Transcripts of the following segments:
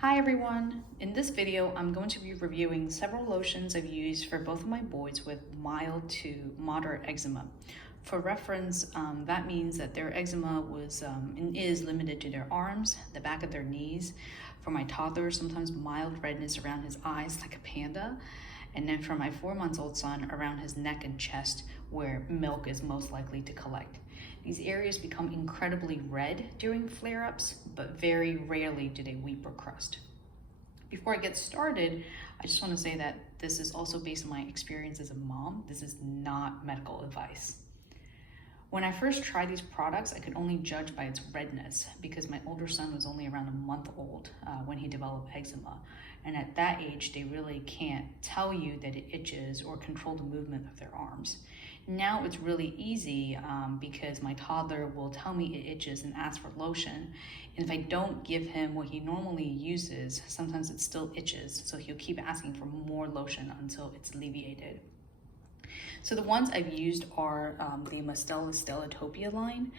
Hi everyone! In this video, I'm going to be reviewing several lotions I've used for both of my boys with mild to moderate eczema. For reference, that means that their eczema was and is limited to their arms, the back of their knees. For my toddler, sometimes mild redness around his eyes like a panda. And then for my 4-month-old son, around his neck and chest where milk is most likely to collect. These areas become incredibly red during flare-ups, but very rarely do they weep or crust. Before I get started, I just want to say that this is also based on my experience as a mom. This is not medical advice. When I first tried these products, I could only judge by its redness because my older son was only around a month old when he developed eczema. And at that age, they really can't tell you that it itches or control the movement of their arms. Now it's really easy because my toddler will tell me it itches and ask for lotion. And if I don't give him what he normally uses, sometimes it still itches. So he'll keep asking for more lotion until it's alleviated. So the ones I've used are the Mostella Stellatopia line.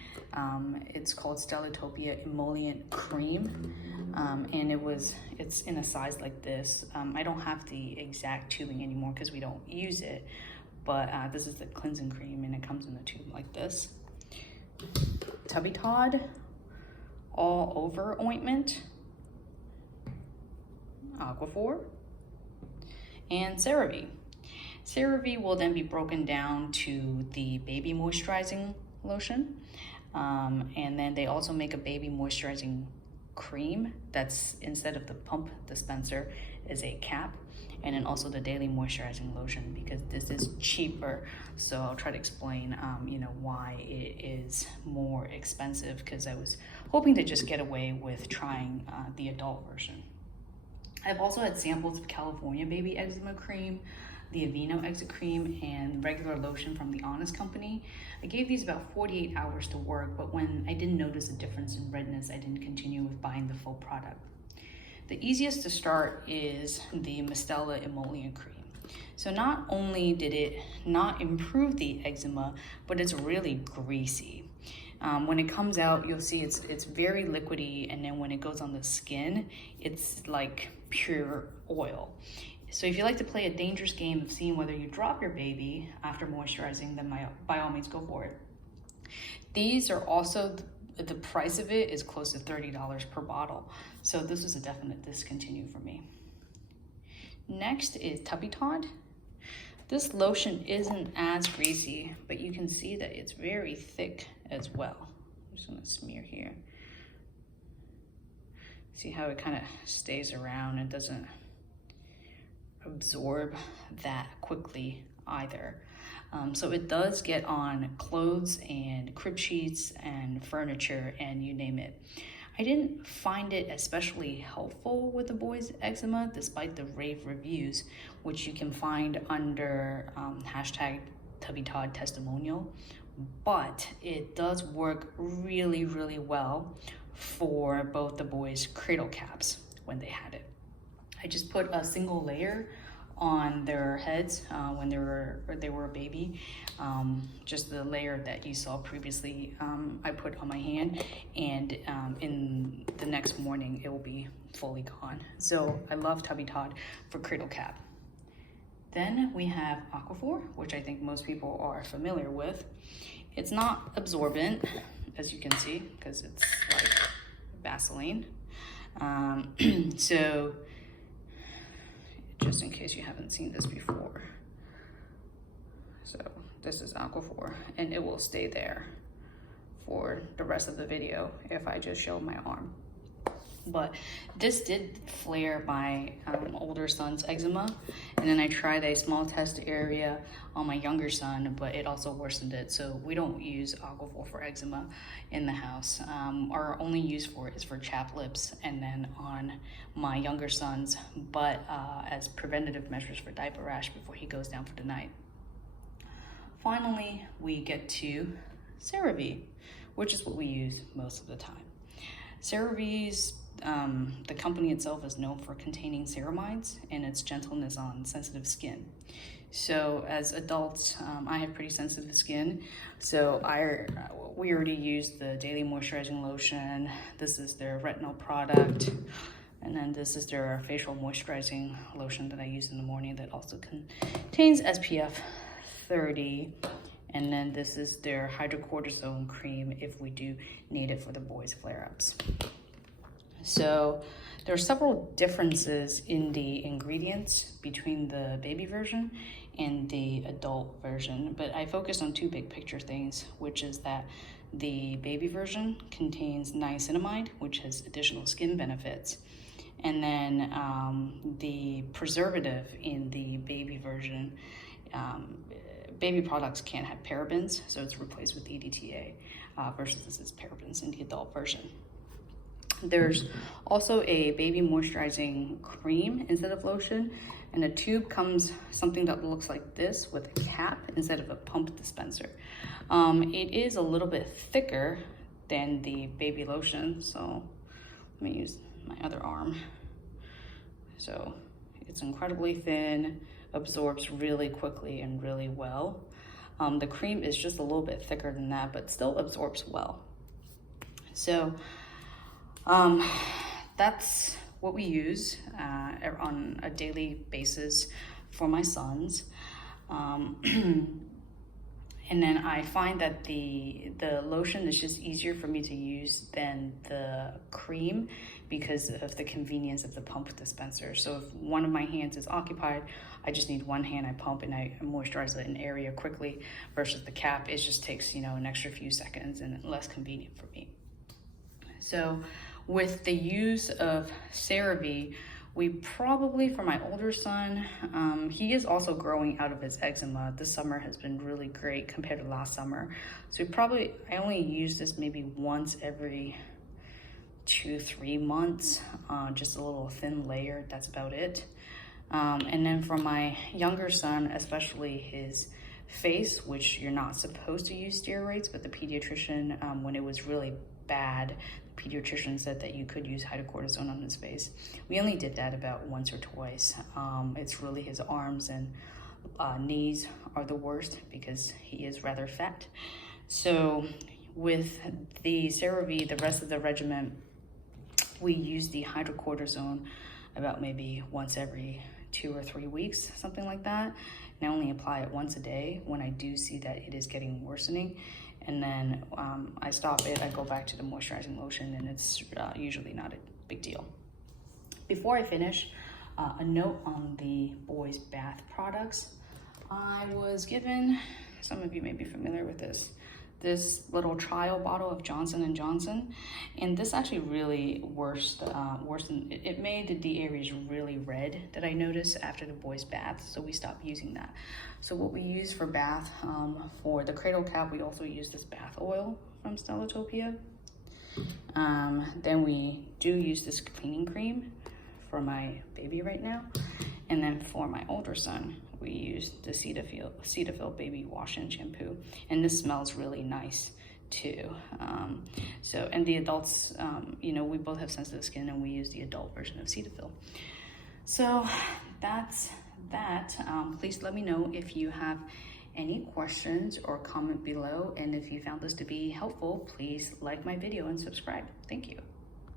It's called Stellatopia Emollient Cream. And it's in a size like this. I don't have the exact tubing anymore because we don't use it. But this is the cleansing cream and it comes in a tube like this. Tubby Todd All Over Ointment, Aquaphor, and CeraVe. CeraVe will then be broken down to the baby moisturizing lotion. And then they also make a baby moisturizing cream that's, instead of the pump dispenser, is a cap. And then also the daily moisturizing lotion because this is cheaper. So I'll try to explain, why it is more expensive because I was hoping to just get away with trying the adult version. I've also had samples of California Baby Eczema Cream, the Aveeno Eczema Cream, and regular lotion from the Honest Company. I gave these about 48 hours to work, but when I didn't notice a difference in redness, I didn't continue with buying the full product. The easiest to start is the Mestela Emollient Cream. So not only did it not improve the eczema, but it's really greasy. When it comes out, you'll see it's very liquidy, and then when it goes on the skin, it's like pure oil. So if you like to play a dangerous game of seeing whether you drop your baby after moisturizing, then by all means go for it. These are also, the price of it is close to $30 per bottle. So this is a definite discontinue for me. Next is Tubby Todd. This lotion isn't as greasy, but you can see that it's very thick as well. I'm just gonna smear here. See how it kind of stays around and doesn't absorb that quickly either. So it does get on clothes and crib sheets and furniture and you name it. I didn't find it especially helpful with the boys' eczema despite the rave reviews, which you can find under hashtag Tubby Todd testimonial, but it does work really, really well for both the boys' cradle caps when they had it. I just put a single layer on their heads when they were a baby. Just the layer that you saw previously, I put on my hand, and in the next morning it will be fully gone. So I love Tubby Todd for cradle cap. Then we have Aquaphor, which I think most people are familiar with. It's not absorbent, as you can see, because it's like Vaseline. So just in case you haven't seen this before. So this is Aquaphor, and it will stay there for the rest of the video if I just show my arm. But this did flare my older son's eczema, and then I tried a small test area on my younger son, but it also worsened it. So we don't use Aquaphor for eczema in the house. Our only use for it is for chapped lips and then on my younger son's, but as preventative measures for diaper rash before he goes down for the night. Finally, we get to CeraVe, which is what we use most of the time. CeraVe's the company itself is known for containing ceramides and its gentleness on sensitive skin. So as adults, I have pretty sensitive skin. So we already used the daily moisturizing lotion. This is their retinol product. And then this is their facial moisturizing lotion that I use in the morning that also contains SPF 30. And then this is their hydrocortisone cream if we do need it for the boys' flare-ups. So there are several differences in the ingredients between the baby version and the adult version, but I focused on two big picture things, which is that the baby version contains niacinamide, which has additional skin benefits. And then the preservative in the baby version, baby products can't have parabens, so it's replaced with EDTA versus this is parabens in the adult version. There's also a baby moisturizing cream instead of lotion, and a tube comes something that looks like this with a cap instead of a pump dispenser. It is a little bit thicker than the baby lotion, so let me use my other arm. So it's incredibly thin, absorbs really quickly and really well. The cream is just a little bit thicker than that, but still absorbs well. So that's what we use on a daily basis for my sons. And then I find that the lotion is just easier for me to use than the cream because of the convenience of the pump dispenser. So if one of my hands is occupied, I just need one hand, I pump and I moisturize an area quickly, versus the cap, it just takes, an extra few seconds and less convenient for me. So with the use of CeraVe, we probably, for my older son, he is also growing out of his eczema. This summer has been really great compared to last summer. So I only use this maybe once every 2-3 months, just a little thin layer, that's about it. And then for my younger son, especially his face, which you're not supposed to use steroids, but the pediatrician, when it was really bad, the pediatrician said that you could use hydrocortisone on his face. We only did that about once or twice. It's really his arms and knees are the worst because he is rather fat. So with the CeraVe, the rest of the regimen, we use the hydrocortisone about maybe once every 2 or 3 weeks, something like that. And I only apply it once a day when I do see that it is getting worsening. And then I stop it, I go back to the moisturizing lotion, and it's usually not a big deal. Before I finish, a note on the boys' bath products. I was given, some of you may be familiar with this little trial bottle of Johnson & Johnson, and this actually really worsened. It made the areas really red that I noticed after the boys' bath, so we stopped using that. So what we use for bath, for the cradle cap, we also use this bath oil from Stellatopia. Then we do use this cleaning cream for my baby right now, and then for my older son, we use the Cetaphil baby wash and shampoo, and this smells really nice too. And the adults, we both have sensitive skin, and we use the adult version of Cetaphil. So that's that. Please let me know if you have any questions or comment below, and if you found this to be helpful, please like my video and subscribe. Thank you.